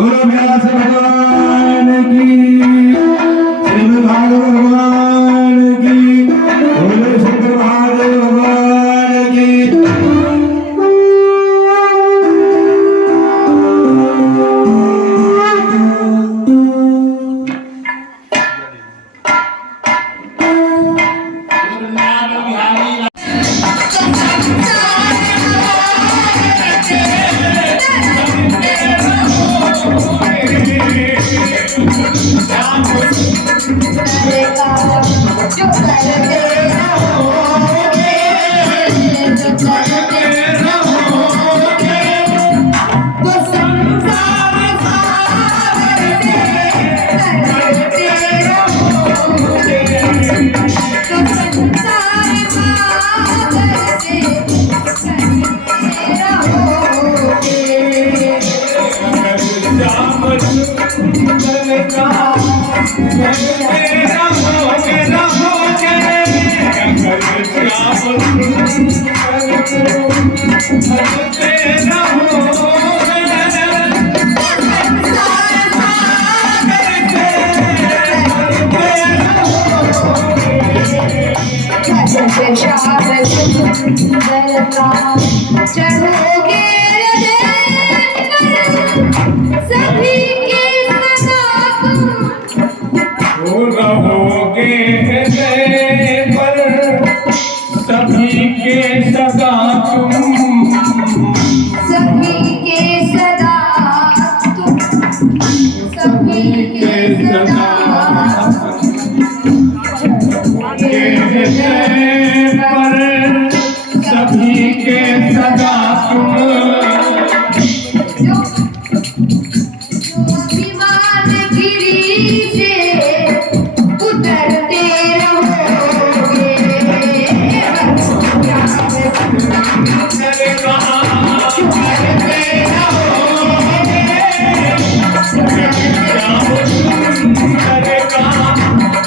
गुरु व्यास भगवान की, श्रीमद् भागवत भगवान की, बोले शंकर महादेव भगवान की। चढ़ोगे सभी के सदा रहोगे पर सभी के सदा तुम सभी के सदा तुम सभी के सदा पर सभी के सदा तुम विमान गिरी से उतरते रहोगे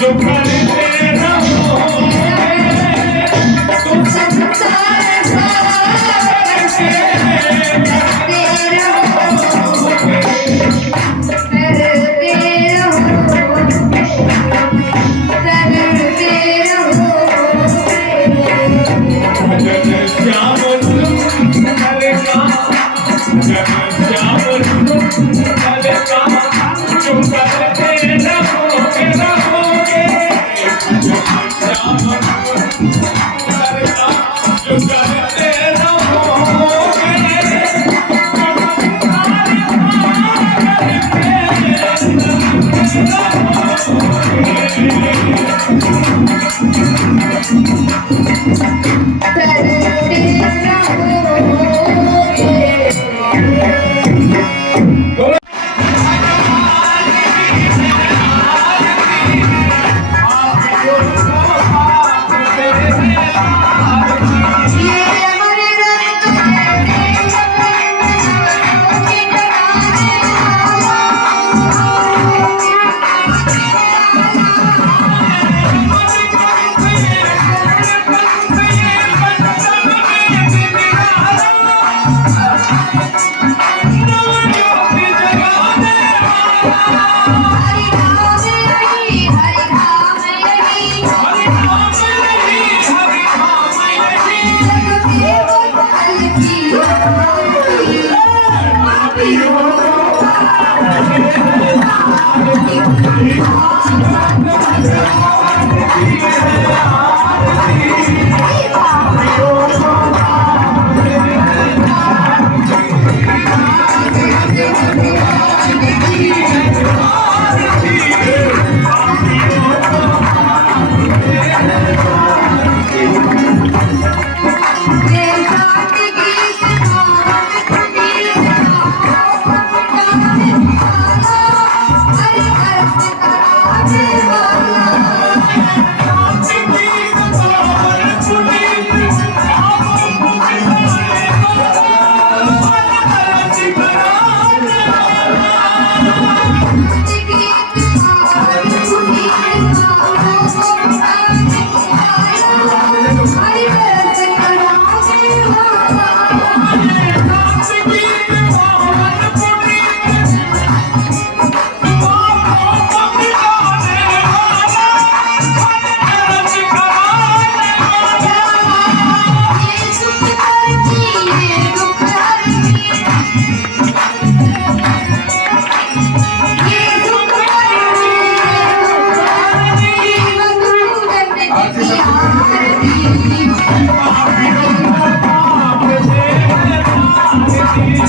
जो करते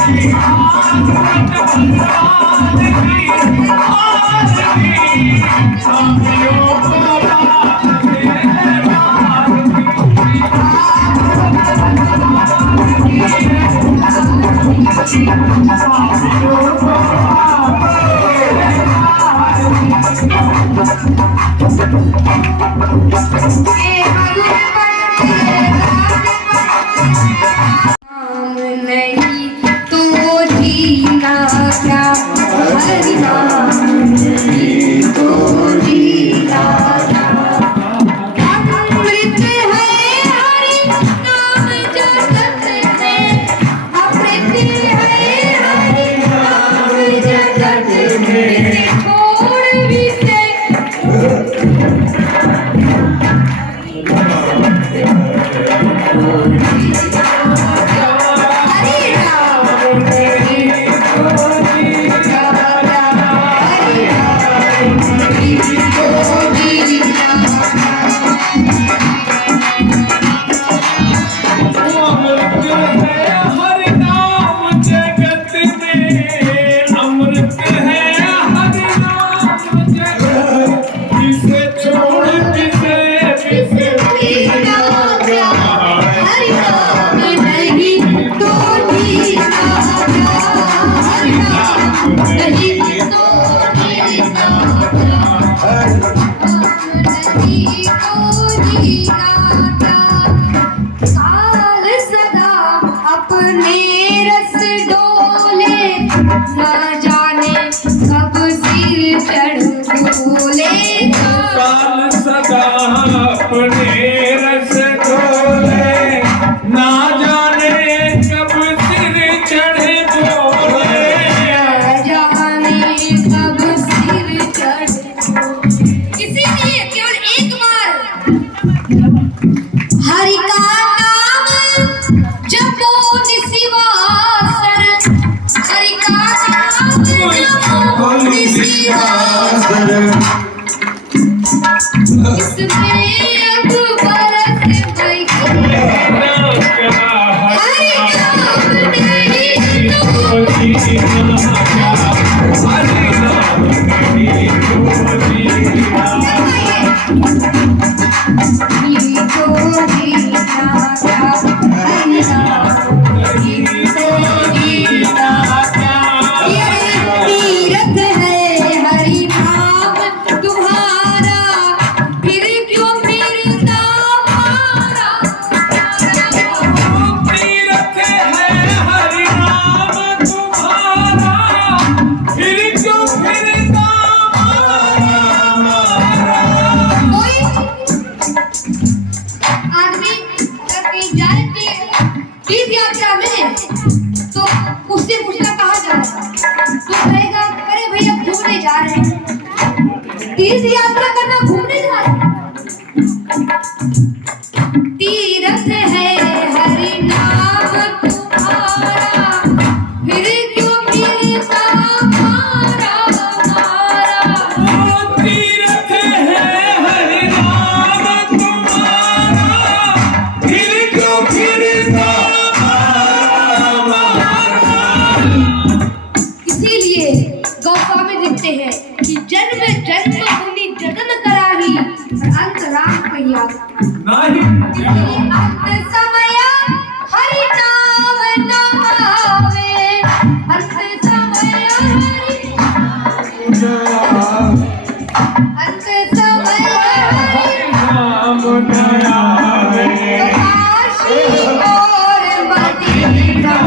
नाम नहीं तो जीना क्या, हरि नाम नहीं तो जीना क्या। अमृत है हरि नाम जगत में, अमृत है हरि नाम जगत में। छोड़ भी से हरि नाम नहीं तो जीना क्या, हरि नाम नहीं तो जीना हरि नाम जगत में, अमृत है हरि नाम जगत, जिसे छोड़ जिसे जिसे जीना क्या, हरि नाम नहीं तो जीना क्या, हरि नाम नहीं तो जीना क्या, हरि नाम नहीं तो जीना क्या। काल सदा अपने रस डोले, न जाने कब सिर चढ़ बोले। काल सदा अपने रस डोले, ना जाने कब सिर चढ़े बोले। जाने कब सिर चढ़। इसीलिए केवल एक बार हरि का नाम जपो निशिवासर, हरि का नाम जपो निशिवासर। इसमें अब बरस गई हरि नाम नहीं तो नहीं तो जीना क्या, हरि नाम नहीं तो जीना क्या। ये तीरथ है हरि नाम तुम्हारा, फिर क्यों फिरता मारा। तीरथ है हरि नाम तुम्हारा, फिर क्यों फिरता कोई आदमी अगर कहीं जाए तीर्थ यात्रा में, तो उससे पूछना कहाँ जा रहा है, तो कहेगा अरे भैया घूमने जा रहे हैं। तीर्थ यात्रा करना घूमने जा रहे हैं। तीर्थ है हरि नाम तुम्हारा, फिर क्यों फिरता मारा मारा। तीरथ है हरि नाम तुम्हारा, फिर क्यों फिरता इसीलिए गौस्वामी लिखते हैं कि जन्म जन्म मुनि जन्म कराही, अंत राम कहिया। नहीं इसलिए अंत समय हरि नाम नावे, अंत समय अंत समय हरि नाम नया है। काशी और मदीना,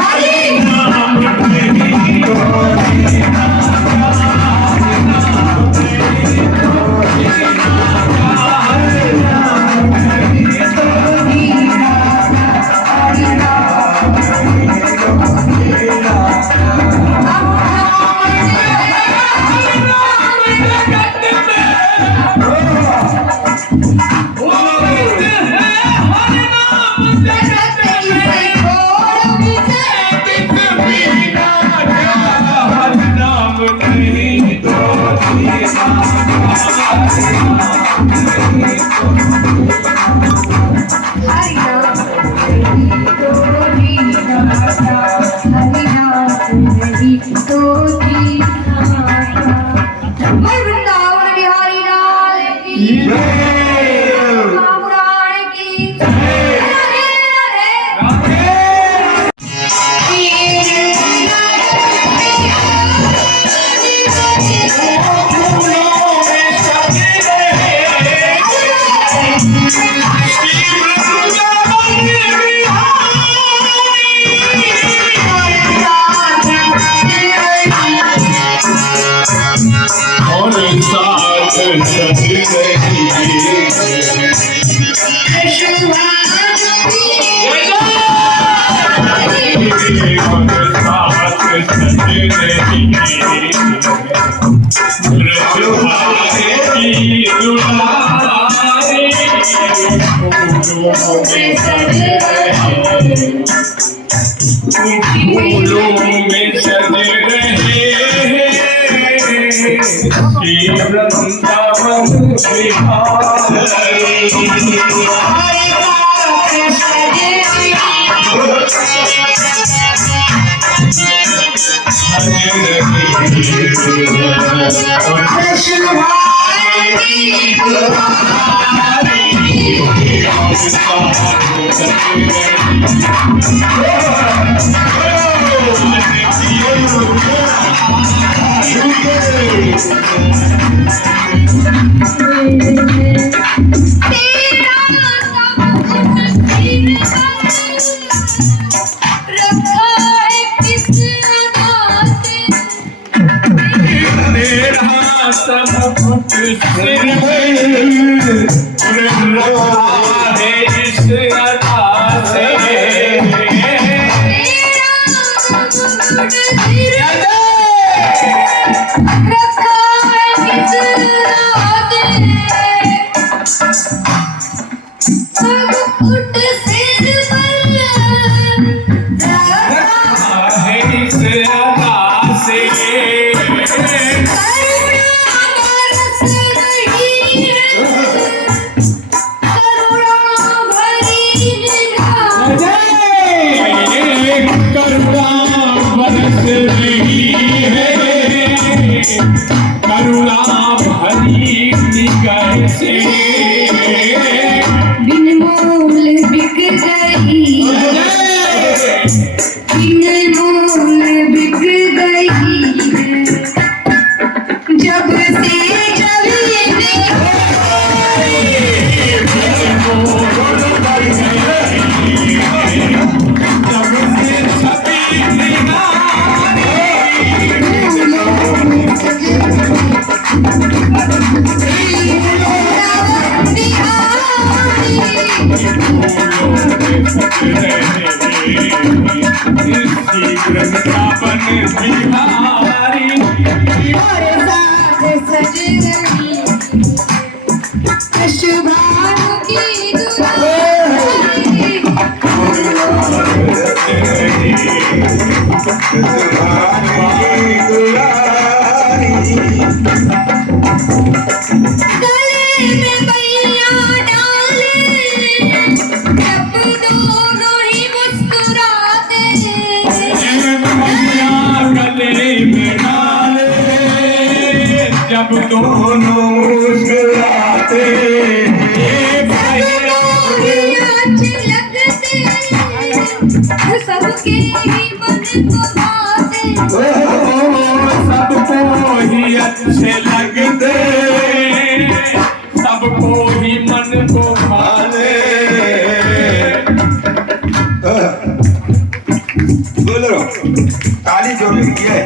हरि नाम नहीं तो हरि सज रही और साथ सज रही रखवारे की दुलारी फूलों में सज रही फूलों में सज रहे श्री वृंदावन करुणा भरी निगाह से बिन मोल बिक गई बिन मोल बिक गई जब से जब दोनों मुस्कुराते सबके मन को भाते सबको ही अच्छे लगते सबको ही मन को भाले बोलो ताली जोड़ लीजिए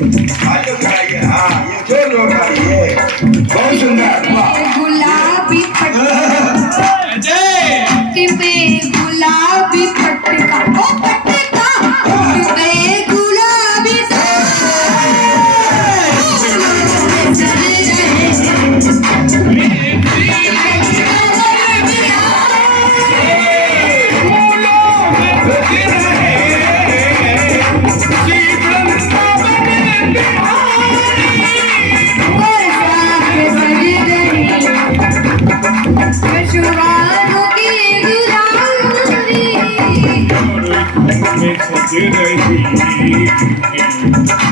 ताली कराइए हाँ ये जोर जोर कराइए बहुत सुंदर वाह गुलाबी गुलाबी पटका ओ पटका गुलाबी सज रही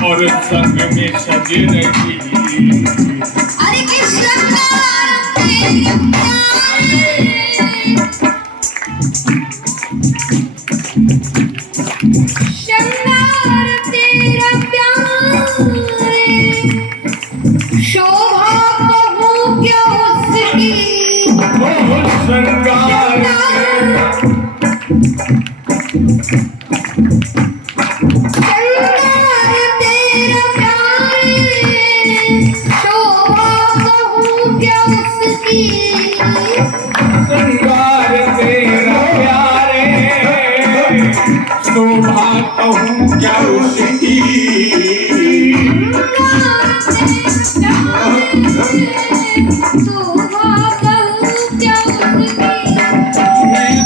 और संग में सज रही अरे कृष्ण शृंगार तेरा प्यार शोभा कहूँ क्या उसकी श्रृंगार तेरा प्यार शोभा कहूँ शोभा कहूँ क्या उसकी,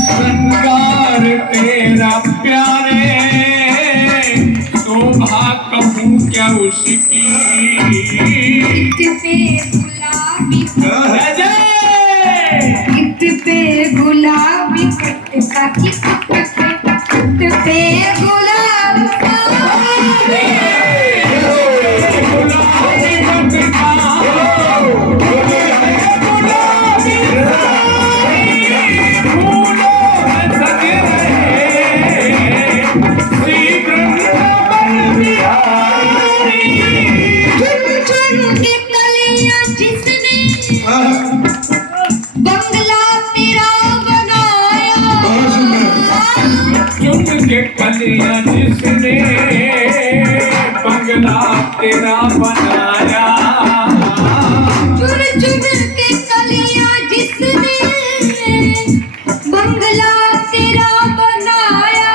श्रृंगार तेरा प्यारे, शोभा कहूँ क्या उसकी। गुलाबी पटका की पे गुलाबी कलियां जिसने बंगला तेरा बनाया, चुन चुन के कलियां जिसने बंगला तेरा बनाया,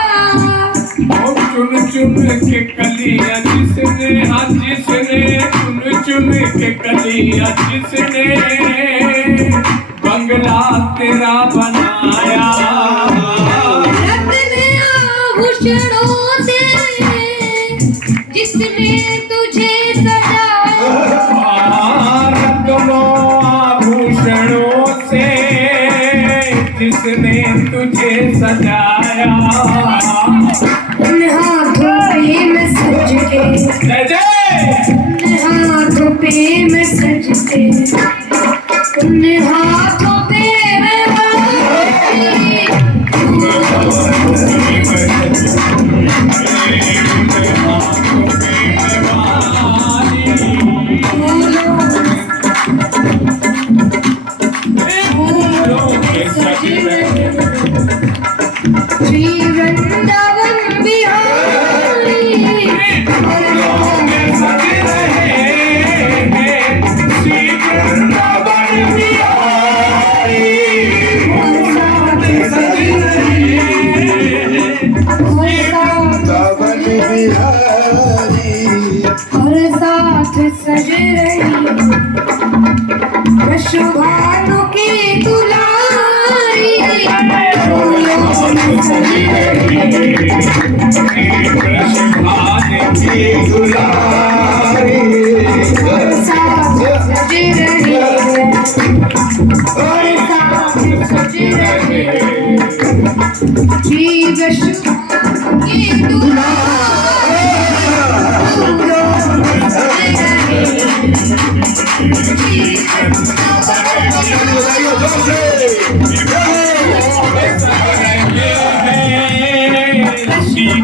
चुन चुन के कलियां जिसने, हाँ जिसने चुन चुन के कलियां जिसने बंगला तेरा बनाया। आभूषणों से जिसने तुझे सजाया, रत्नों आभूषणों से जिसने तुझे सजाया, उन हाथों पे मैं सज के, उन हाथों पे मैं सज के, उन हाथों पे मैं श्री वृंदावन बिहारी, सज रहे श्री वृंदावन बिहारी, सज रहे वृंदावन बिहारी, और साथ सज रही वृषभानु की दुलारी, वृषभानु की दुलारी, और साथ सज रही, और साथ सज रही श्री वृषभानु की दुलारी,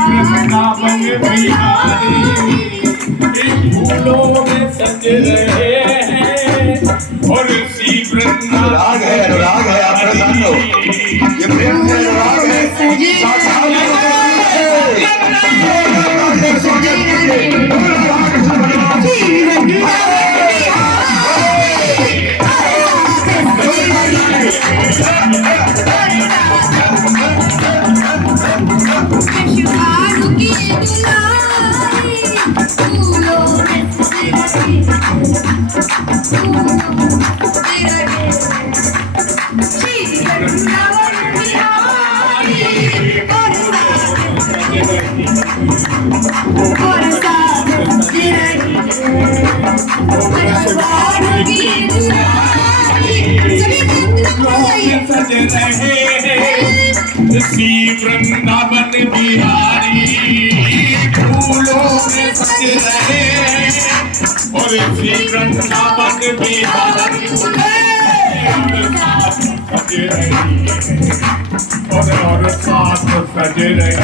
वृंदावन बिहारी फूलों में सज रहे हैं, और श्री अनुराग है, अनुराग है, आप प्रसन्न हो, ये प्रेम से अनुराग है, वृषभानु की दुलारी, फूलों में सज रही, श्री वृंदावन बिहारी, और साथ सज रही वृषभानु की दुलारी, सज रहे श्री वृंदावन बिहारी फूलों में सज रहे, और श्री वृंदावन बिहारी सज रही, और साथ सज रही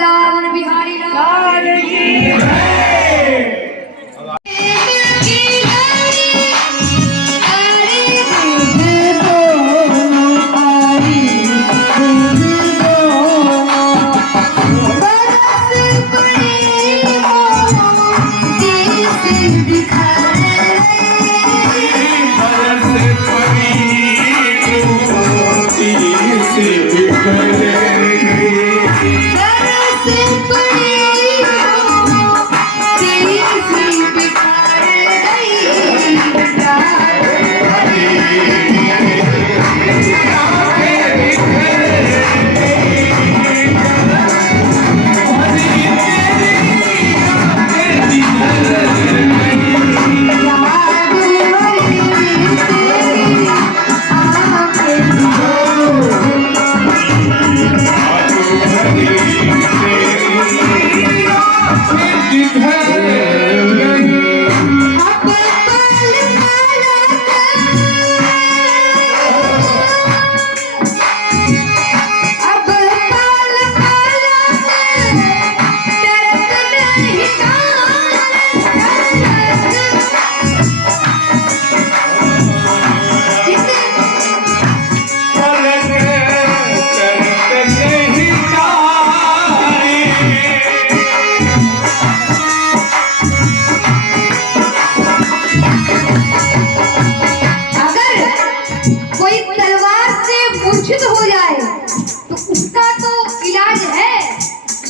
वृंदावन बिहारी लाल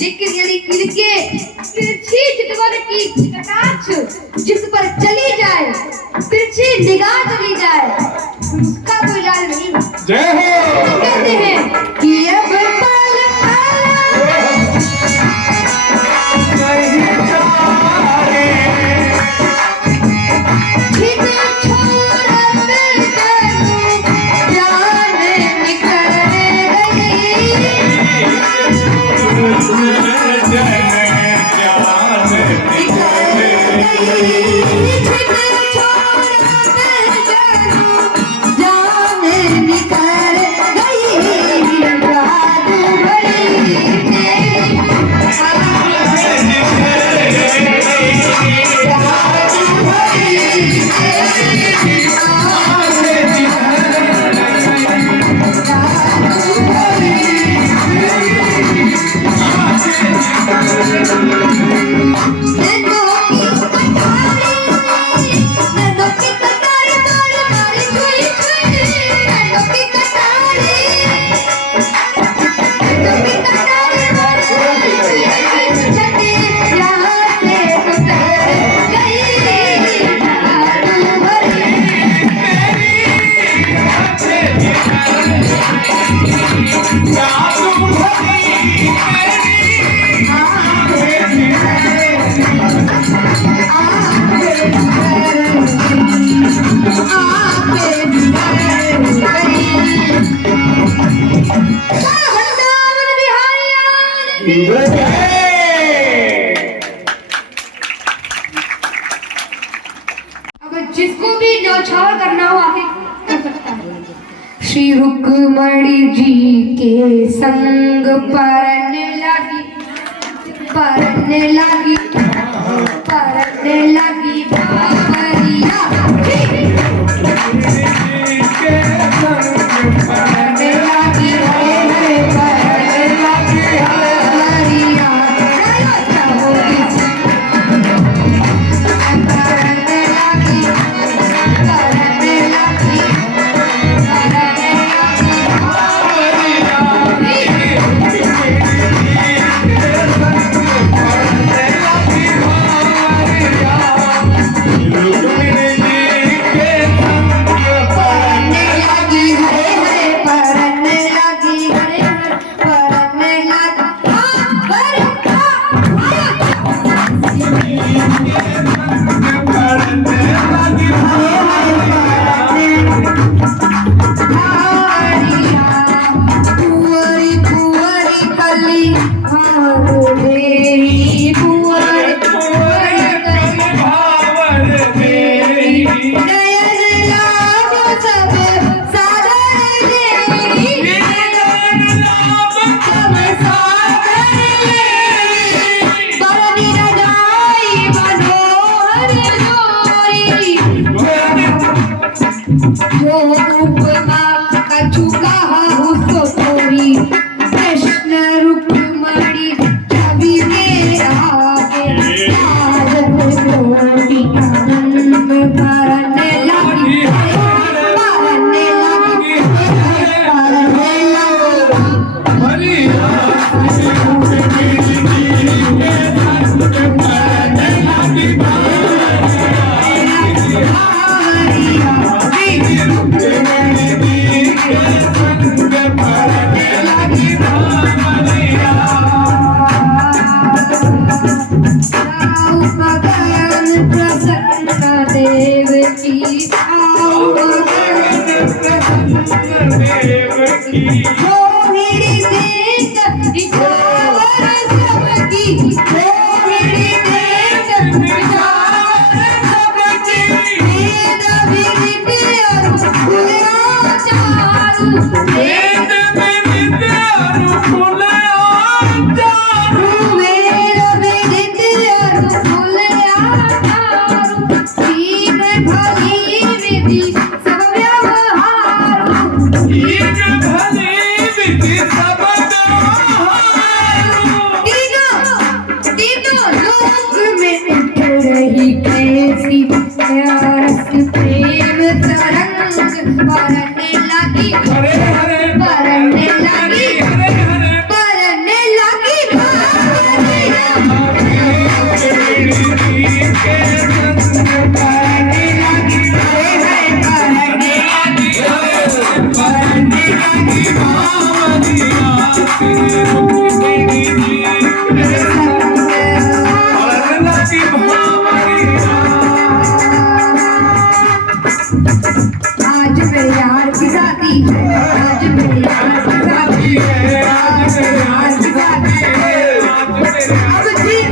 लेकिन यदि इनके तिरछी चितवन की कटाक्ष जिस पर चली जाए, तिरछी निगाह चली जाए, उसका कोई इलाज नहीं। जय हो। कहते हैं कि अब जिसको भी न्यौछावर करना हो आके कर सकता है। श्री रुक्मणी जी के संग परने लगी, परने लगी, परने लगी बावरिया। परने लगी रे परने लगी बावरिया। निछावर सबकी थोड़ी देर निछावर सबकी वेद विदित और चारू वेद विदित और चारू वेद विदित और चारू तीन भली विधि सब व्यवहार तीन भली विधि सब तीनों लोक में रही कैसी रस प्रेम तरंग बरने लगी बरने लगी बरने लगी आज मेरे यार की शादी है आज मेरे यार की शादी है आज मेरे यार की शादी है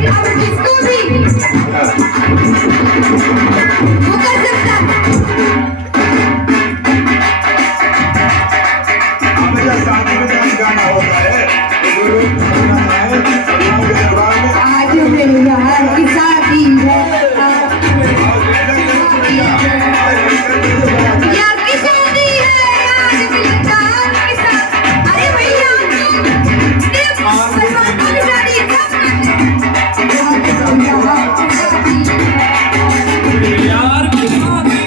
अब जिसको भी वो कर सकता है हमेशा शादी में डांस गाना होता है तो गुरु आज मेरे यार की शादी है यार की शादी है आज मेरे यार की शादी अरे भैया ये सलमान की शादी कब आज मेरे यार की शादी है यार की शादी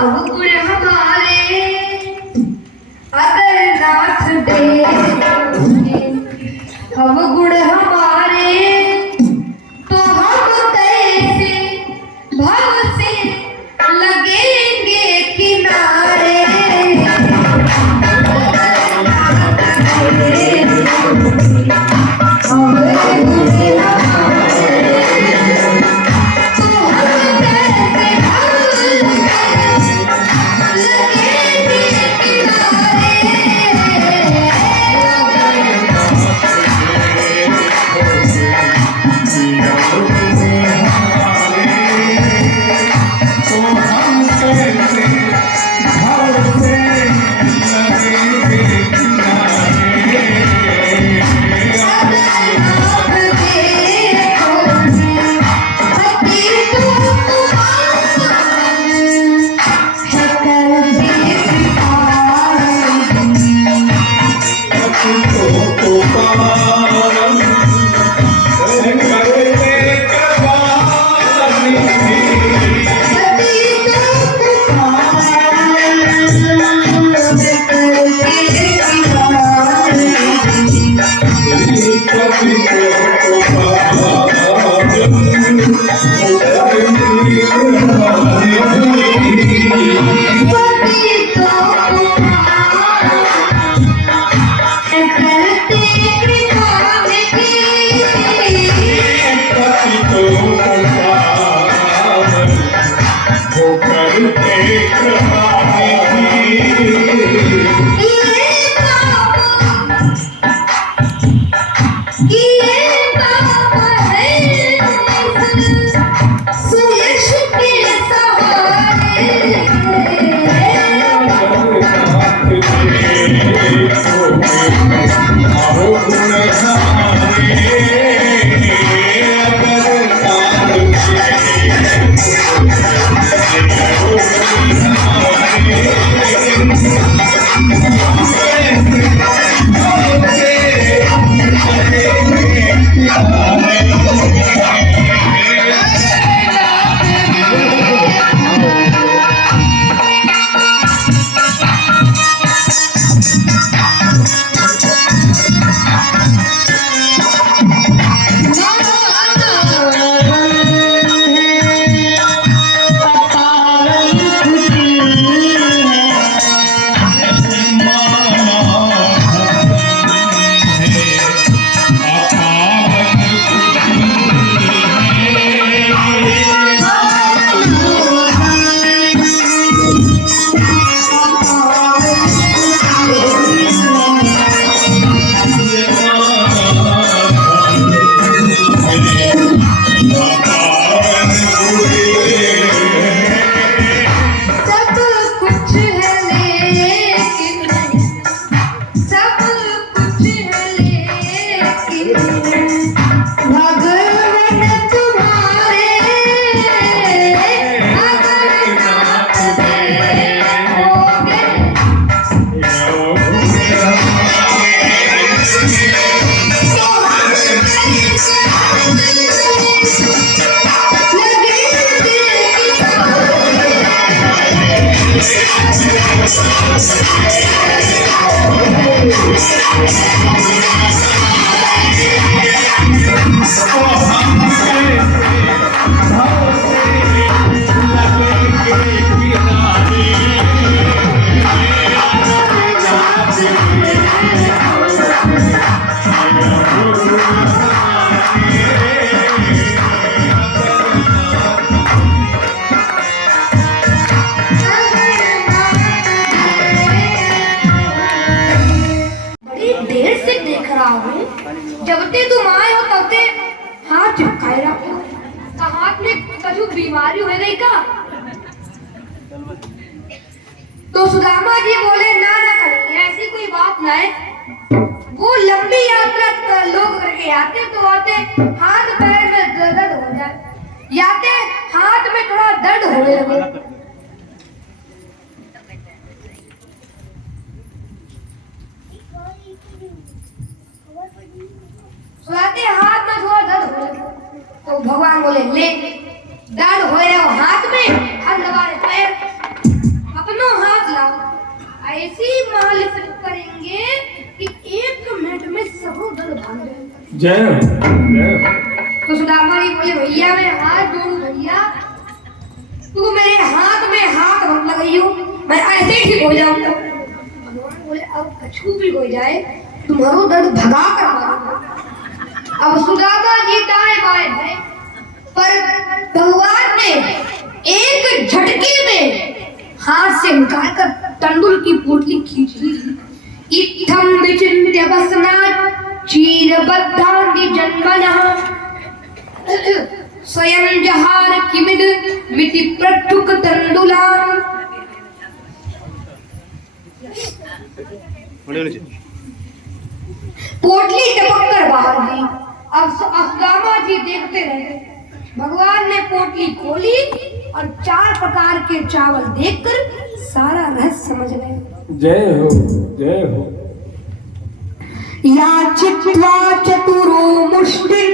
अवगुण हमारे अदरनाथ दे, अवगुण हमारे तो हम कैसे भव से लगेंगे किनारे। खराब हूँ। जब ते तुम आए हो तब ते हाथ चिपकाए रखो। का हाथ में कछु बीमारी हो गई का? तो सुदामा जी बोले ना ना करेंगे, ऐसी कोई बात ना है। वो लंबी यात्रा लोग करके आते तो आते हाथ पैर में दर्द हो जाए, याते हाथ में थोड़ा दर्द होने लगे। सुनाते हाथ में थोड़ा दर्द हो लगे तो भगवान बोले ले दर्द हो रहे हो हाथ में, हाथ दबा रहे पैर, अपनो हाथ लाओ। ऐसी मालिश करेंगे कि 1 मिनट में सब दर्द भाग जाएगा। जय हो, जय हो। तो सुदामा जी बोले भैया मैं हाथ जोड़ू भैया, तू मेरे हाथ में हाथ मत लगाइयो, मैं ऐसे ही ठीक हो जाऊंगा। भगवान बोले अब कछु भी हो जाए तुम्हारो दर्द भगा कर मारूंगा। अब सुदामा जी दाएं बाएं है, पर भगवान ने एक झटके में हाथ से निकाल कर तंडुल की पोटली खींच ली। इत्थम विचिन्त्य वसना चीरबद्धांगि जन्मनः स्वयं जहार किमिद मिति प्रठुक तंडुलाम। पोटली टपक कर बाहर गई। अब सुदामा जी देखते रहे। भगवान ने पोटली खोली और 4 प्रकार के चावल देखकर सारा रहस्य समझ गए। जय हो, जय हो। या चित्वा चतुरो मुष्टिं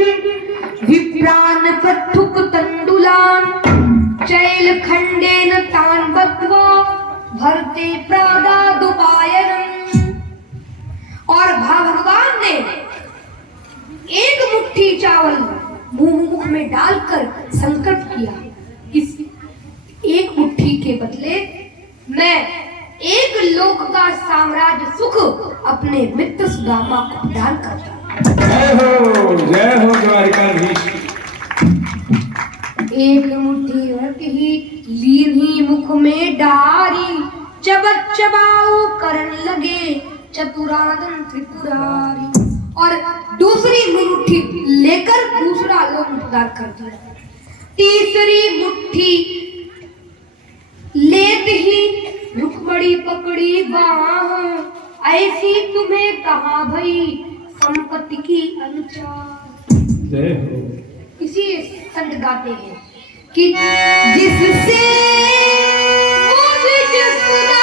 विप्रान प्रथुक तंडुलान चैल खंडेन तान बद्ध्वा भरते प्रादादुपायनम्। और भगवान ने एक मुट्ठी चावल मुंह में डालकर संकल्प किया, इस एक मुट्ठी के बदले मैं 1 लोक का साम्राज्य सुख अपने मित्र सुदामा को प्रदान करता। जय हो द्वारिकाधीश। एक मुट्ठी रख ही लीनी मुख में डारी, चबत चबाऊ करन लगे चतुरानन त्रिपुरारी। और दूसरी मुट्ठी लेकर दूसरा लोक प्रदान कर दिया। तीसरी मुट्ठी लेते ही रुक्मणी पकड़ी बाह, ऐसी तुम्हें कहा भई संपत्ति की अनुचार। जय हो। इसी संत गाते हैं कि जिससे मुझ सुदामा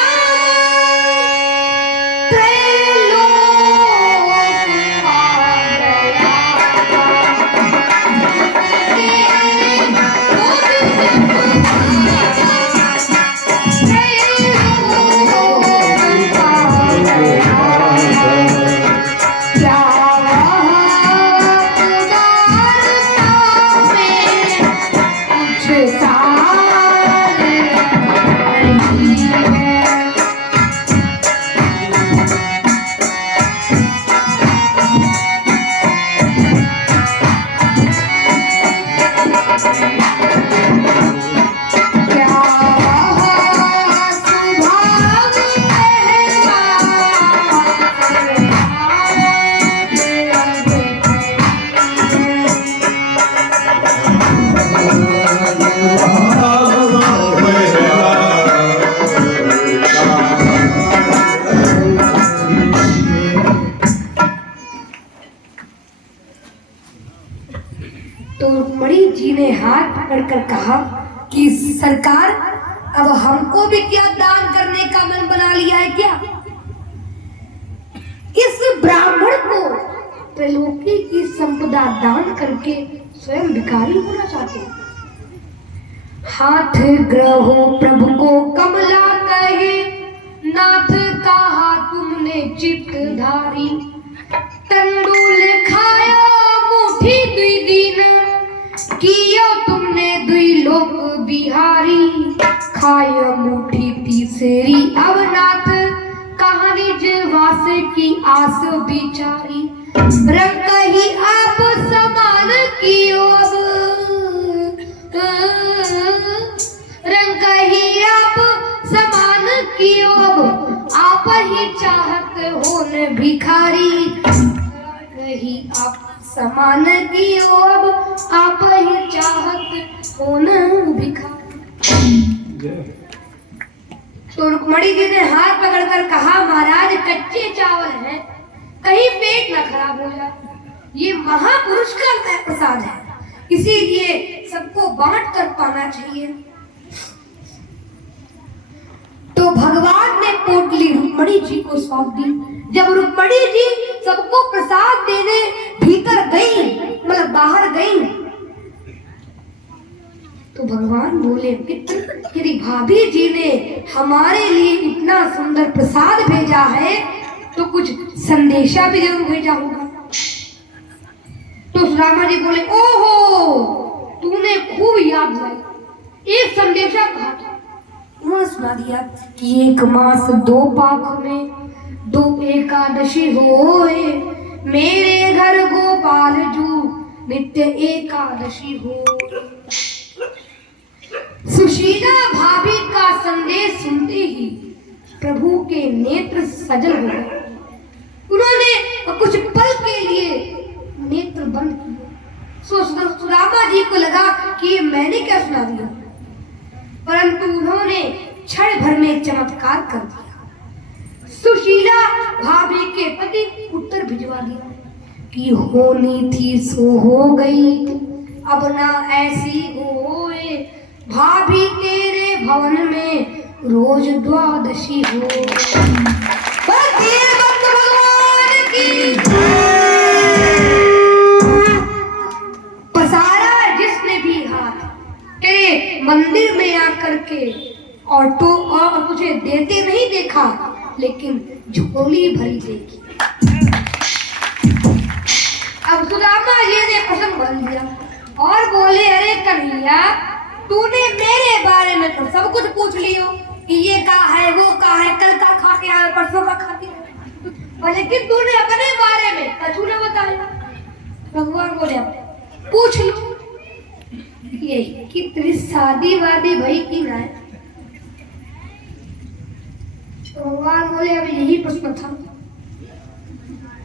तो रुक्मणी जी ने हाथ पकड़कर कहा कि सरकार अब हमको भी क्या दान करने का मन बना लिया है क्या? इस ब्राह्मण को त्रिलोकी की संपदा दान करके स्वयं भिखारी होना चाहते हैं। हाथ ग्रहो प्रभु को कमला कहे, नाथ कहा तुमने चित्त धारी। तंडुल खाया मुठी दुई दिन, किया तुमने दुई लोक बिहारी। खाया मुठी तीसरी अब नाथ, कहानी वास की आस बिचारी। रंग ही आप समान कियो अब, रंग ही आप समान कियो अब, आप ही चाहत हो न भिखारी। आप समान की हो अब आप ही चाहत हो न भिखा। तो रुक्मणी जी ने हाथ पकड़कर कहा महाराज कच्चे चावल हैं, कहीं पेट न खराब हो जाए, ये महापुरुष का प्रसाद है, इसीलिए सबको बांट कर पाना चाहिए। तो भगवान ने पोटली रुक्मणी जी को सौंप दी। जब रुक्मणी जी सबको प्रसाद देने भीतर गई, मतलब बाहर गई, तो भगवान बोले मित्र यदि भाभी जी ने हमारे लिए इतना सुंदर प्रसाद भेजा है तो कुछ संदेशा भी जरूर भेजा होगा। तो सुदामा जी बोले ओहो तूने खूब याद दिलाई, एक संदेशा कहा था। उन्होंने सुना दिया कि 1 मास 2 पाख में 2 एकादशी होए, मेरे घर गोपाल जू नित्य एकादशी हो। सुशीला भाभी का संदेश सुनते ही प्रभु के नेत्र सजल हो गए। उन्होंने कुछ पल के लिए नेत्र बंद किए। सुदामा जी को लगा कि मैंने क्या सुना दिया, परंतु उन्होंने क्षण भर में चमत्कार कर दिया। सुशीला भाभी के पति उत्तर भिजवा दिया कि होनी थी सो हो गई, अब ना ऐसी होए, भाभी तेरे भवन में रोज द्वादशी हो। भगवान की पसारा जिसने भी हाथ तेरे मंदिर में आकर के और तुझे देते नहीं देखा, लेकिन झोली भरी देगी। अब सुदामा जी ने प्रसंग बदल दिया और बोले अरे कन्हैया तूने मेरे बारे में तो सब कुछ पूछ लियो कि ये कहा है वो कहा है, कल का खा के आया परसों का खा के, लेकिन तूने अपने बारे में कछु न बताया। भगवान बोले पूछ लो यही कि तेरी शादी वादी भई की ना है। तो भगवान बोले अब यही प्रश्न था,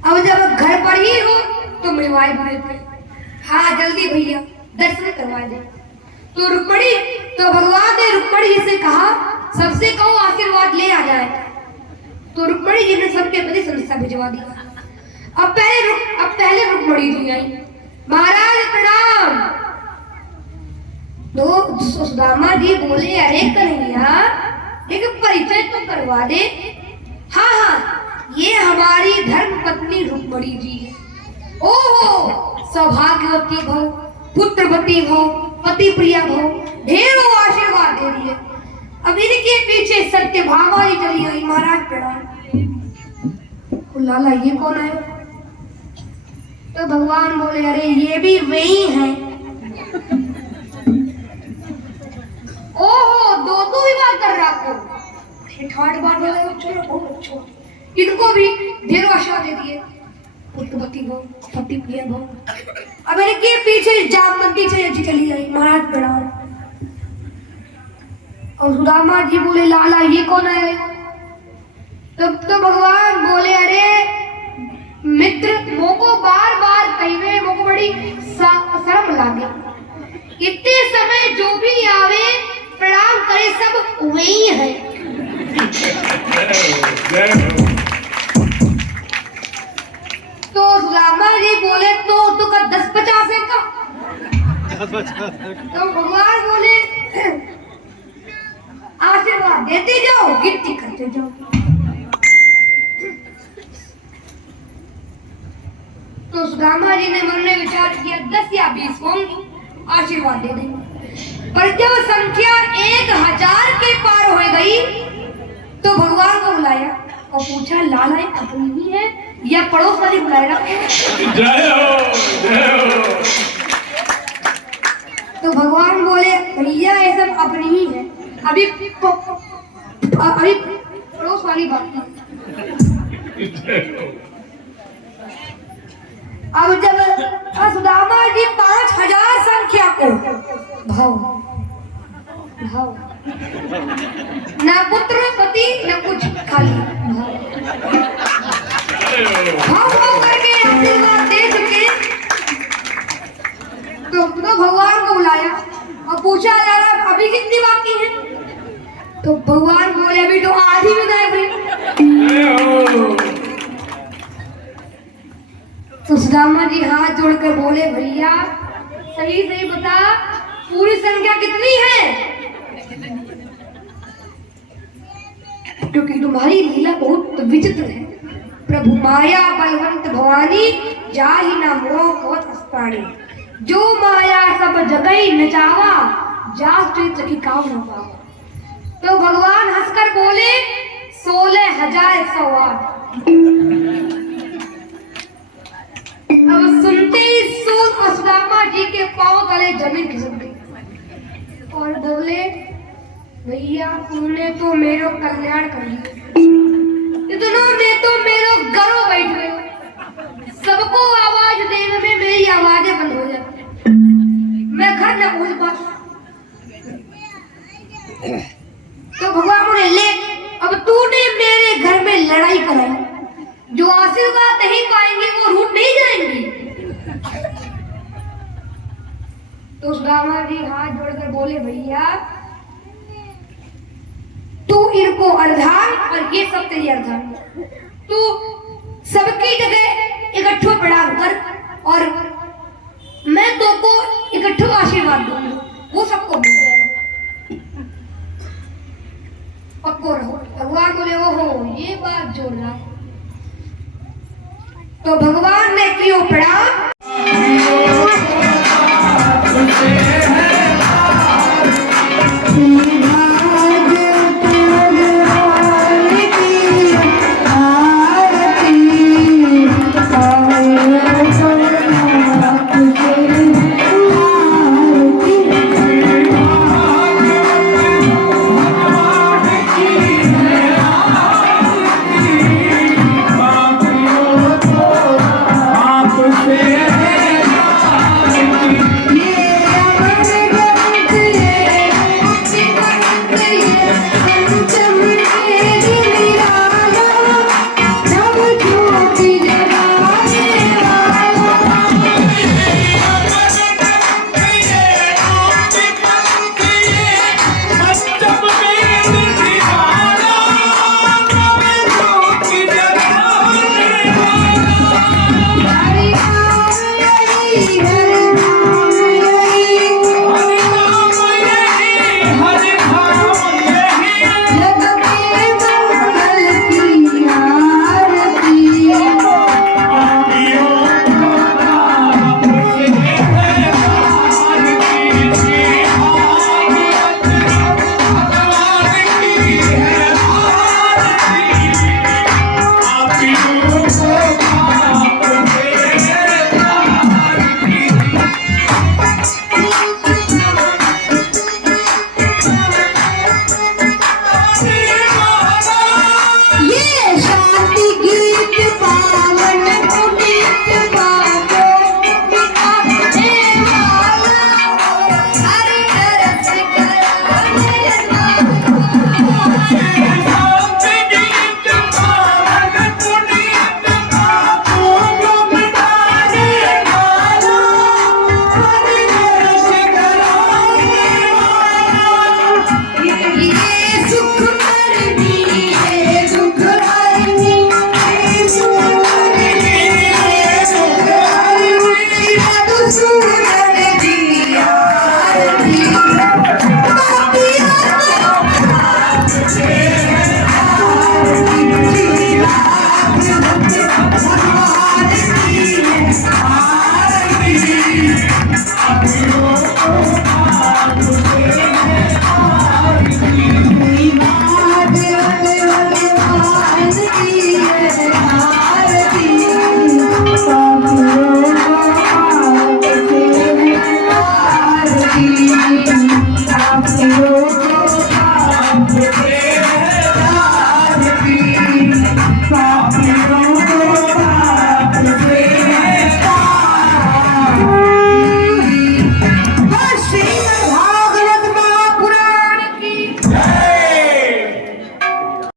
अब जब घर पर ही हो तो मिलवाए बुरे थे, हाँ जल्दी भैया दर्शन करवा दे। तो भगवान ने रुक्मणी जी से कहा सबसे कहो आशीर्वाद ले आ जाए। तो रुक्मणी जी ने सबके प्रति संदेशा भिजवा दिया। अब पहले रुक्मणी जी आई, महाराज प्रणाम। तो सुदामा जी बोले अरे कन्हैया एक परिचय तो करवा दे। हाँ हाँ ये हमारी धर्म पत्नी रुक्मणी जी है। ओहो सौभाग्यवती भव, पुत्रवती भव, पति प्रिया भव, ढेरों आशीर्वाद दे दिए। अब इनके पीछे सत्यभामा जी चली आई, महाराज प्रणाम। लाला ये कौन है? तो भगवान बोले अरे ये भी वही है। ओहो दो विवाह कर रहा को ठेठ बात बोले छोड़ो, इनको भी ढेरों आशीर्वाद दे दिए, पुत्रवती भव, पति प्रिया भव। अब इनके पीछे जामवंती जी चली आई, महाराज प्रणाम। और सुदामा जी बोले लाला ये कौन है? तब तो भगवान बोले अरे मित्र मोको बार बार कहिवे मोको बड़ी शर्म लागे, इतने समय जो भी आवे प्रणाम करे सब वही है। तो सुदामा जी बोले तो का 10-50 है का? तो भगवान बोले आशीर्वाद देते जाओ गिनती करते जाओ। तो सुदामा जी ने मन में विचार किया 10 या 20 होंगी, आशीर्वाद दे देंगे। पर जब संख्या 1000 के पार हो गई तो भगवान को बुलाया और पूछा लाला अपनी ही है या पड़ोस वाली बुलाया? तो भगवान बोले भैया ये सब अपनी ही है, अभी पड़ोस वाली बात नहीं। अब जब सुदामा जी 5000 संख्या को भाव ना पुत्र पति न कुछ खाली भाव करके आशीर्वाद दे चुके पूछा जा रहा अभी कितनी बाकी है? तो भगवान बोले अभी तो आधी भी नहीं हुई। तो सुदामा जी हाथ जोड़कर बोले भैया सही सही बता पूरी संख्या कितनी है? क्योंकि तुम्हारी लीला बहुत विचित्र है। प्रभु माया बलवंत भवानी जाहि ना मोह बहुत अस्ताणी, जो माया सब जगह नचावा जा चरित्र की काम न पावा। तो भगवान हंसकर बोले 16,108। अब सुनते ही सूद और सुदामा जी के पांव तले जमीन खिसक गई और बोले भैया तुमने तो मेरो कल्याण कर लिया, इतनों में तो मेरो गरो बैठ गए। सबको आवाज देने में मेरी आवाजें बंद हो जाती, मैं घर न पहुंच पाता। तो भगवान बोले ले अब तूने मेरे घर में लड़ाई कराई, जो आशीर्वाद नहीं पाएंगे वो रूठ नहीं जाएंगे। तो सुदामा जी हाथ जोड़कर बोले भैया तू इनको अर्धान और ये सब तेरी अर्धान, तू सबकी जगह इकट्ठो प्रणाम कर और मैं तो को इकट्ठो आशीर्वाद दूंगा, वो सबको मिल जाएगा, पक्को रहो। भगवान बोले ओहो ये बात जोड़ रहा। तो भगवान ने कियो प्रणाम